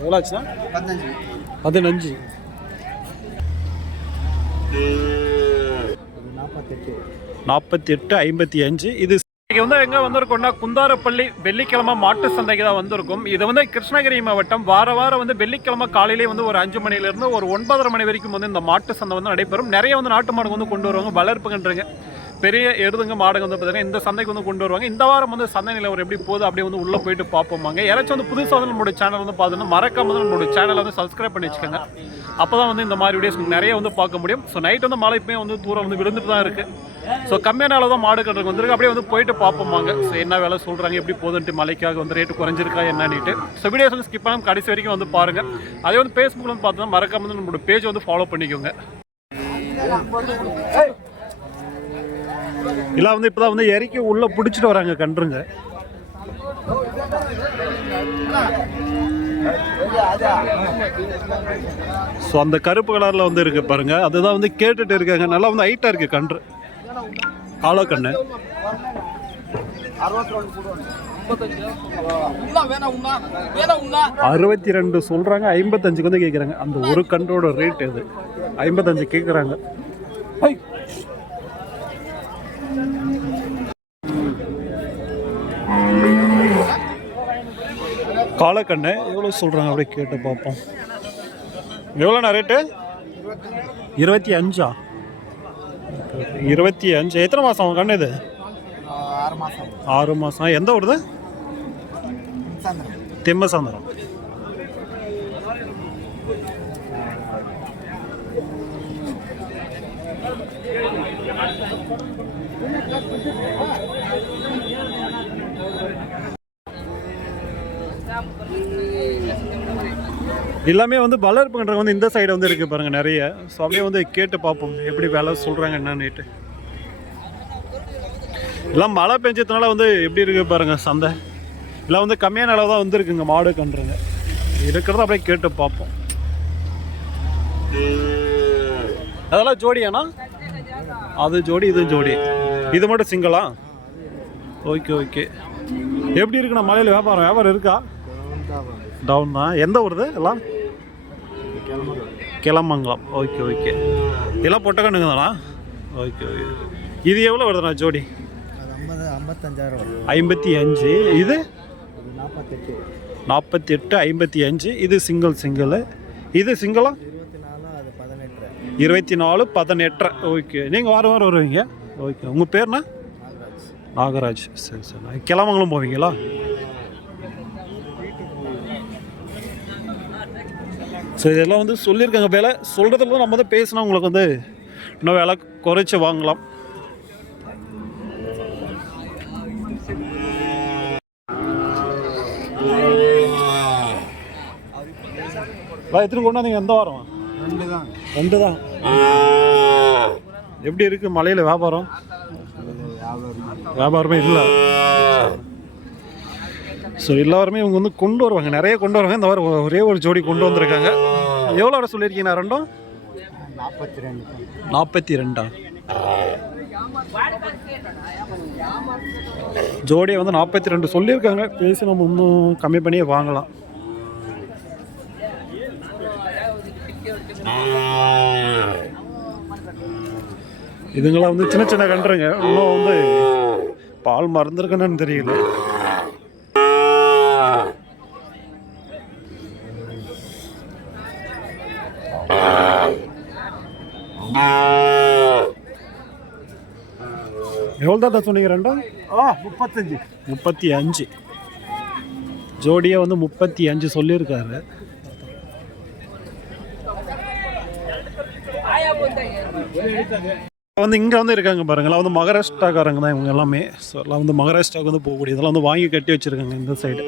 எவ்வளோ ஆச்சுன்னா 15 48 55. இது வந்து எங்கே வந்திருக்கோம்னா குந்தாரப்பள்ளி வெள்ளிக்கிழமை மாட்டு சந்தைக்கு தான் வந்திருக்கும். இது வந்து கிருஷ்ணகிரி மாவட்டம். வாரம் வந்து வெள்ளிக்கிழமை காலையிலே வந்து ஒரு 5 மணிலேருந்து ஒரு 9:30 மணி வரைக்கும் வந்து இந்த மாட்டு சந்தை வந்து நடைபெறும். நிறைய வந்து நாட்டு மாடுங்க வந்து கொண்டு வருவாங்க, வளர்ப்புகின்றங்க பெரிய எருதுங்க மாடுங்க வந்து பார்த்தீங்கன்னா இந்த சந்தைக்கு வந்து கொண்டு வருவாங்க. இந்த வாரம் வந்து சந்தை நிலவரம் எப்படி போகுது அப்படியே வந்து உள்ளே போயிட்டு பார்ப்போமாங்க. யாராச்சும் வந்து புதுசாக வந்து நம்மளுடைய சேனல் வந்து பார்த்தீங்கன்னா மறக்காம வந்து நம்மளுடைய சேனலை வந்து சப்ஸ்கிரைப் பண்ணி வச்சுக்கோங்க. அப்போ தான் வந்து இந்த மாதிரி வீடியோஸ் நிறைய வந்து பார்க்க முடியும். ஸோ நைட் வந்து மழை இப்போயும் வந்து தூரம் வந்து விழுந்துட்டு தான் இருக்குது. ஸோ கம்மியான அளவு தான் மாடு கட்டுறதுக்கு வந்துருக்கு. அப்படியே வந்து போயிட்டு பார்ப்போமாங்க. ஸோ என்ன வேலை சொல்கிறாங்க, எப்படி போகுதுன்ட்டு மலைக்காக வந்து ரேட்டு குறைஞ்சிருக்கா என்னன்னுட்டு. ஸோ வீடியோஸ் வந்து ஸ்கிப் பண்ணாமல் கடைசி வரைக்கும் வந்து பாருங்கள். அதே வந்து ஃபேஸ்புக்கில் வந்து பார்த்தோன்னா மறக்காம வந்து நம்மளோட பேஜ் வந்து ஃபாலோ பண்ணிக்கோங்க. இல்லை வந்து இப்போ தான் வந்து இறக்கி உள்ளே பிடிச்சிட்டு வராங்க கன்றுங்க. ஸோ அந்த கருப்பு கலரில் வந்து இருக்கு பாருங்க, அதுதான் வந்து கேட்டுட்டு இருக்காங்க. நல்லா வந்து ஹைட்டாக இருக்கு கன்று, காலோ கண்ணு. 62 சொல்றாங்க, 55 வந்து கேட்குறாங்க. அந்த ஒரு கன்றோட ரேட் இது 55 கேட்குறாங்க. காலக்கண்ணு எவ்வளோ சொல்கிறாங்க அப்படியே கேட்டு பார்ப்போம். எவ்வளோண்ணா ரேட்டு? 25. 25. எத்தனை மாதம் கண்ணு இது? 6 மாதம். எந்த ஊருது? திம்மசாந்தரம். எல்லாமே வந்து வளர்ப்புன்றவங்க வந்து இந்த சைடு வந்து இருக்குது பாருங்கள் நிறைய. ஸோ அப்படியே வந்து கேட்டு பார்ப்போம் எப்படி வேலை சொல்கிறாங்க என்னன்னுட்டு. எல்லாம் மழை பெஞ்சதுனால வந்து எப்படி இருக்குது பாருங்கள் சந்தை. எல்லாம் வந்து கம்மியான அளவு தான் வந்துருக்குங்க மாடு கன்றுங்க. இருக்கிறத அப்படியே கேட்டு பார்ப்போம். அதெல்லாம் ஜோடியாண்ணா? அது ஜோடி, இது ஜோடி. இது மட்டும் சிங்கிளா? Okay okay. எப்படி இருக்குண்ணா மலையில் வியாபாரம் இருக்கா? டவுன் தான். எந்த ஊருது எல்லாம்? கிளமங்கலம். Okay okay. எல்லாம் பொட்டை கண்ணுங்க தானா? Okay okay. இது எவ்வளோ வருதுண்ணா ஜோடி? 55. இது 48 55. இது சிங்கிள். இது சிங்கிளா? 24 18. ஓகே. நீங்கள் வாரம் வருவீங்க? ஓகே. உங்கள் பேர்ண்ணா? நாகராஜ். சரி சரி. கிளமங்கலம் போவீங்களா? ஸோ இதெல்லாம் வந்து சொல்லியிருக்காங்க. விலை சொல்கிறதுல நம்ம வந்து பேசினா உங்களுக்கு வந்து இன்னும் விலை குறைச்சி வாங்கலாம். எத்தனை கொண்டு வந்தீங்க எந்த வாரம்? 2 தான். எப்படி இருக்குது மலையில் வியாபாரம்? வியாபாரமே இல்லை. ஸோ எல்லாருமே இவங்க வந்து கொண்டு வருவாங்க, நிறைய கொண்டு வருவாங்க. இந்த வாரம் ஒரே ஒரு ஜோடி கொண்டு வந்திருக்காங்க. எவ்வளோ வர சொல்லியிருக்கீங்கண்ணா ரெண்டும்? 42. ஜோடியை வந்து 42 சொல்லியிருக்காங்க. பேசி நம்ம இன்னும் கம்மி பண்ணியே வாங்கலாம். இதுங்களாம் வந்து சின்ன சின்ன கன்றுங்க. இன்னும் வந்து பால் மறந்துருக்குன்னு தெரியல. எவ்வளோ தான் சொன்னீங்க ரெண்டும்? 35. ஜோடியை வந்து 35 சொல்லியிருக்காரு. வந்து இங்கே வந்து இருக்காங்க பாருங்களா, வந்து மகாராஷ்டிராக்காரங்க தான் இவங்க எல்லாமே. ஸோ எல்லாம் வந்து மகாராஷ்டிராவுக்கு வந்து போகக்கூடிய இதெல்லாம் வந்து வாங்கி கட்டி வச்சுருக்காங்க இந்த சைடு.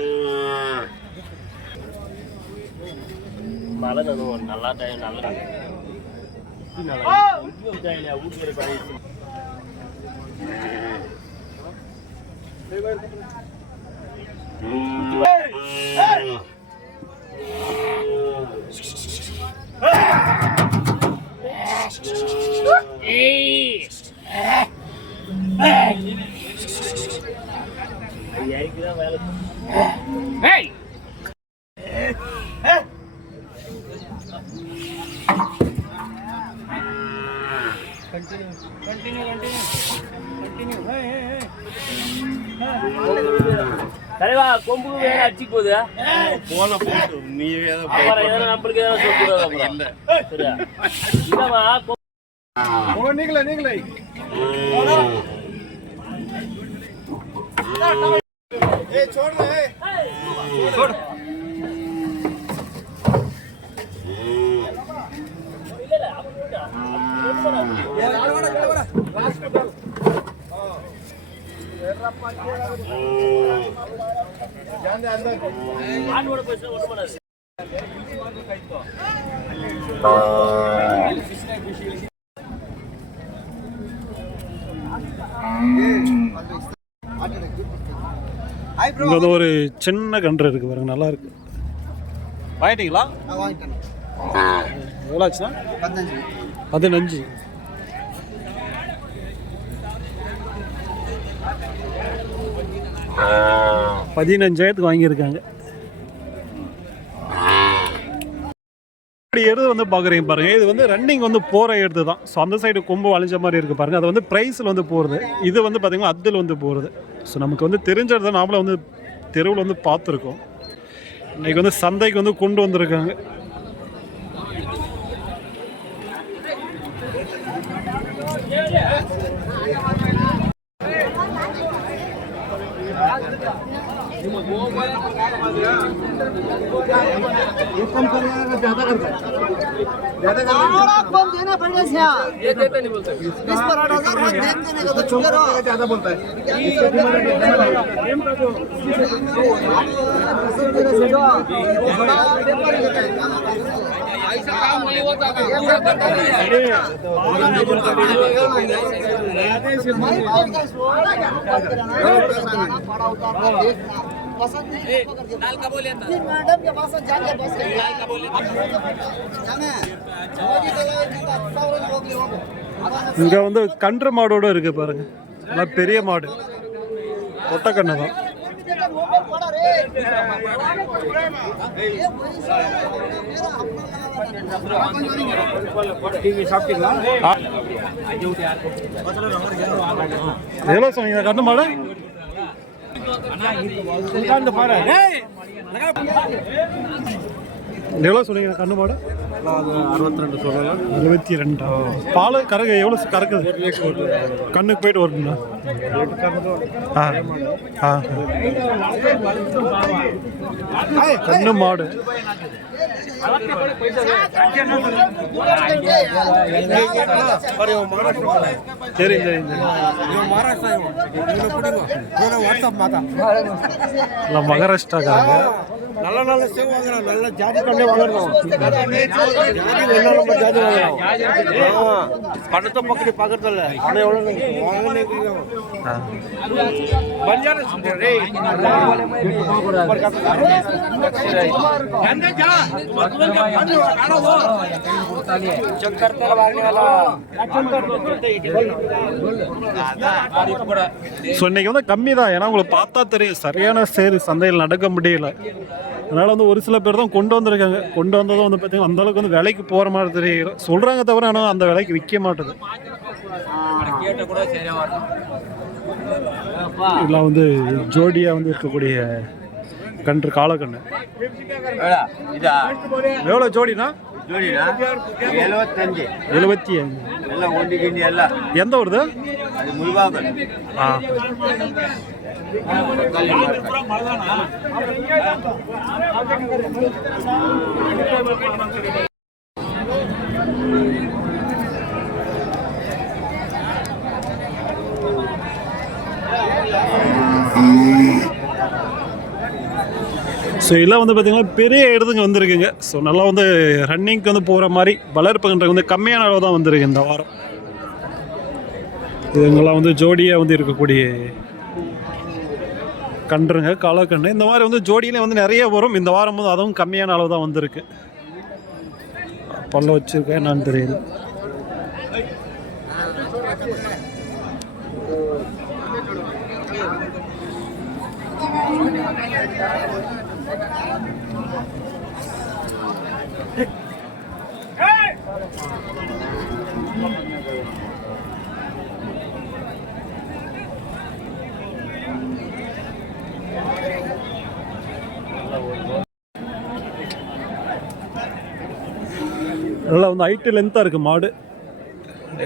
தலைவா கொம்பு வேற அடிச்சுக்கு போகுது நீ நம்மளுக்கு நீங்களே நீங்களே இங்க வந்து ஒரு சின்ன கன்று இருக்கு பாருங்க, நல்லா இருக்கு. வாங்கிட்டீங்களா? எவ்வளோ ஆச்சுன்னா? 15. $15,000 வாங்கியிருக்காங்க. எருது வந்து பார்க்குறீங்க பாருங்க, இது வந்து ரன்னிங் வந்து போகிற எருது தான். ஸோ அந்த சைடு கொம்பு வளைஞ்ச மாதிரி இருக்குது பாருங்க, அது வந்து ப்ரைஸில் வந்து போகிறது. இது வந்து பார்த்தீங்கன்னா அதில் வந்து போகிறது. ஸோ நமக்கு வந்து தெரிஞ்சது நாமளும் வந்து தெருவில் வந்து பார்த்துருக்கோம். இன்றைக்கி வந்து சந்தைக்கு வந்து கொண்டு வந்திருக்காங்க. कम देना पड़ेगा ये देते नहीं बोलते 20 पर 8,000 देने का तो चुका रहो ज्यादा बोलता है ऐसा काम नहीं होता लाल का बोले मैडम के पास जाके बस लाल का बोले जाने இங்க வந்து கன்று மாடோட இருக்கு பாருங்க, நல்லா பெரிய மாடு, ஒட்ட கண்ணு தான். எவ்வளோ சொன்னீங்க கண்ணு மாடு? எவ்வளோ சொன்னீங்க கண்ணு மாடு? 62 சொல்லலாம். 22. பால் கறக்கு எவ்வளோ கறக்குது? கண்ணுக்கு போயிட்டு வருதுங்களா? கண்ணு மாடு சரி சரி மகாராஷ்டிராக்காரங்க நல்ல நல்ல சேவ் வாங்குறோம், நல்ல ஜாதி கண்ணே வாங்குறோம். ஜாதி வாங்குறோம், பணத்தை பக்கடி பார்க்கறதில்ல. ஆனால் எவ்வளோ பஞ்சார ஸோ இன்னைக்கு வந்து கம்மி தான், ஏன்னா உங்களுக்கு பார்த்தா தெரியும் சரியான சேரு சந்தையில் நடக்க முடியல. அதனால் வந்து ஒரு சில பேர் தான் கொண்டு வந்திருக்காங்க. கொண்டு வந்ததும் வந்து பார்த்தீங்கன்னா அந்தளவுக்கு வந்து விலைக்கு போகிற மாதிரி தெரியல, சொல்கிறாங்க தவிர ஆனால் அந்த விலைக்கு விற்க மாட்டுது. இதெல்லாம் வந்து ஜோடியாக வந்து இருக்கக்கூடிய கன்று, காலக்கண்ணு. எவ்வளோ ஜோடினா? 75. எந்த வருது? ஸோ இதெல்லாம் வந்து பார்த்திங்கன்னா பெரிய இடத்துக்கு வந்துருக்குங்க. ஸோ நல்லா வந்து ரன்னிங்க்கு வந்து போகிற மாதிரி வளர்ப்புன்றது வந்து கம்மியான அளவு தான் வந்துருக்கு இந்த வாரம். இதுங்கெல்லாம் வந்து ஜோடியாக வந்து இருக்கக்கூடிய கன்றுங்க, காலக்கன்று. இந்த மாதிரி வந்து ஜோடியிலே வந்து நிறைய வரும். இந்த வாரம் வந்து அதுவும் கம்மியான அளவு தான் வந்திருக்கு. பல்ல வச்சுருக்கேன் என்னன்னு தெரியல. நல்லா வந்து ஹைட்டு லென்த்தாக இருக்குது மாடு.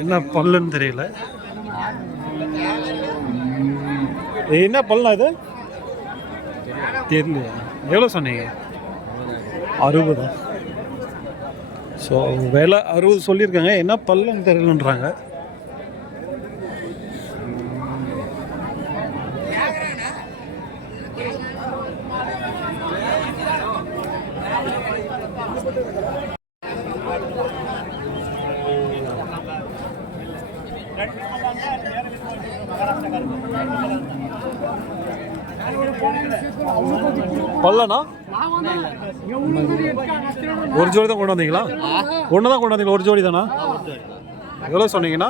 என்ன பல்லுன்னு தெரியல. என்ன பல்லுனா இது தெரியலையா? எவ்வளோ சொன்னீங்க? 60. ஸோ விலை 60 சொல்லியிருக்காங்க. என்ன பல்லுன்னு தெரியலன்றாங்க. பல்லனா ஒரு ஜோடி தான் கொண்டு வந்தீங்களா? ஒன்று தான் கொண்டு வந்தீங்களா? ஒரு ஜோடி தானா? எவ்வளோ சொன்னீங்கன்னா?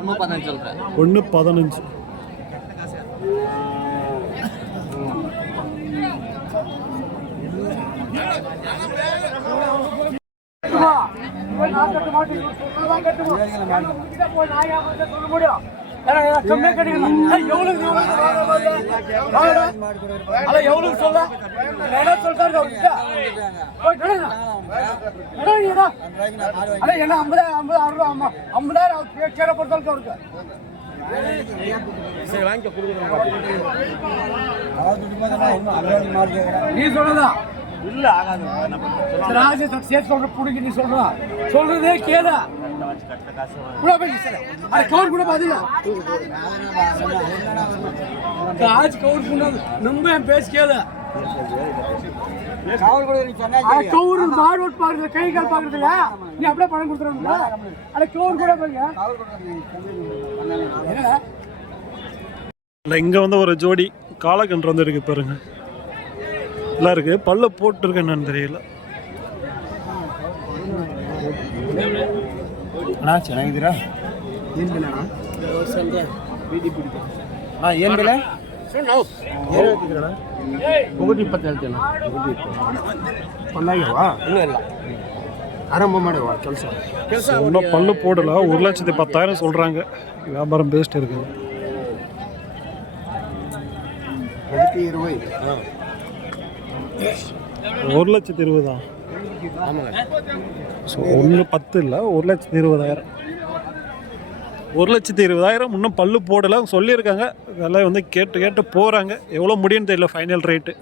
1.15 சொல்கிறேன். 1.15. நீ சொல்றதா இல்ல ஆகாது. நீ சொல்றதா சொல்றதே கேளு. கவுர் கூட பாத்தீங்க கவுர் பண்ணாது. நம்ம என் பேச கேளு. கவுரு மாடு பாக்குறது கை கால் பாக்குறதுல நீ அப்படியே பணம் கொடுத்துருவா. அட கவுர் கூட பாருங்க. இல்லை இங்கே வந்து ஒரு ஜோடி காலக்கன்று வந்து இருக்கு பாருங்க. எல்லாம் இருக்கு. பல்ல போட்டுருக்கு என்னன்னு தெரியல. ಅಣ್ಣ ಚೆನ್ನಾಗಿದ್ದೀರಾ? ಏನು ಬೆಲೆ ಅಣ್ಣ? ಏನು ಬೆಲೆ? ಏನು ಹೇಳ್ತಿದ್ದೀರಣ್ಣ? 1.20 ಹೇಳ್ತೀನ. ಪಲ್ಲಾಗ್ಯವಾ? ಇನ್ನೂ ಇಲ್ಲ. ஆரம்ப ಮಾಡುವ ಕೆಲಸ இன்னும் பல்லு போடல. 1,10,000 சொல்கிறாங்க. வியாபாரம் பேஸ்ட் இருக்குது. 1,20,000. 1,20,000. ஆமாங்க. ஸோ 1,10,000 இல்லை, 1,20,000. 1,20,000 இன்னும் பல்லு போடலை சொல்லியிருக்காங்க. விலை வந்து கேட்டு போகிறாங்க. எவ்வளோ முடியும்னு தெரியல ஃபைனல் ரேட்டு.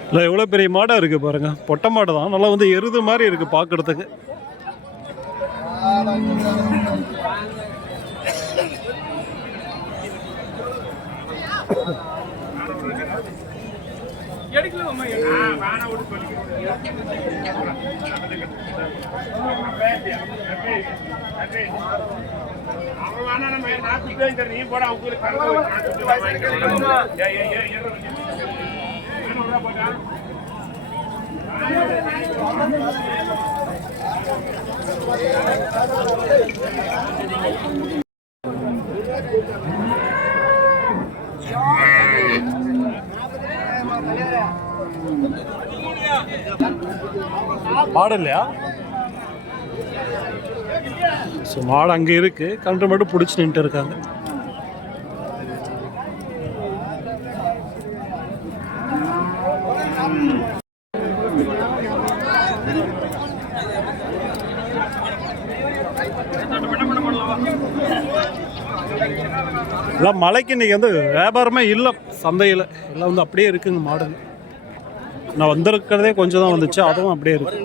இல்லை எவ்வளோ பெரிய மாடாக இருக்குது பாருங்க. பொட்டை மாடு தான். நல்லா வந்து எருது மாதிரி இருக்குது பார்க்குறதுக்கு. மாடு இல்லையா? ஸோ மாடு அங்கே இருக்கு. கன்று மட்டும் பிடிச்சி நின்றுட்டு இருக்காங்க. எல்லாம் மழைக்கு இன்னைக்கு வந்து வியாபாரமே இல்லை சந்தையில், எல்லாம் வந்து அப்படியே இருக்குங்க மாடுங்க. நான் வந்திருக்கிறதே கொஞ்சம் தான் வந்துச்சு, அதுவும் அப்படியே இருக்கு.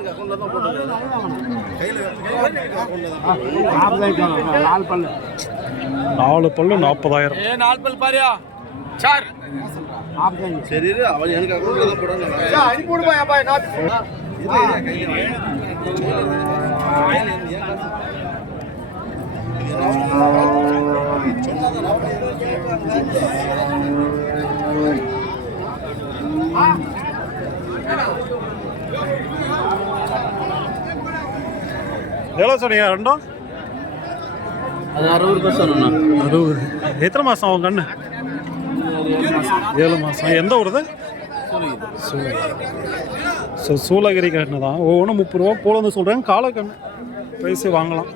4 பல்லு 40,000. சரி அவன் எனக்கு அக்கௌண்ட்ல தான் போடுறாங்க. எவ்வளோ சொன்னீங்க ரெண்டும்? அது 60 சொன்னா. 60. எத்தனை மாதம் அவன் கண்ணு? 7 மாதம். எந்த ஊருது? சூளகிரி கண்ணு தான். ஒவ்வொன்றும் 30 ரூபா போல வந்து சொல்கிறேன். காலை கண்ணு பேசி வாங்கலாம்.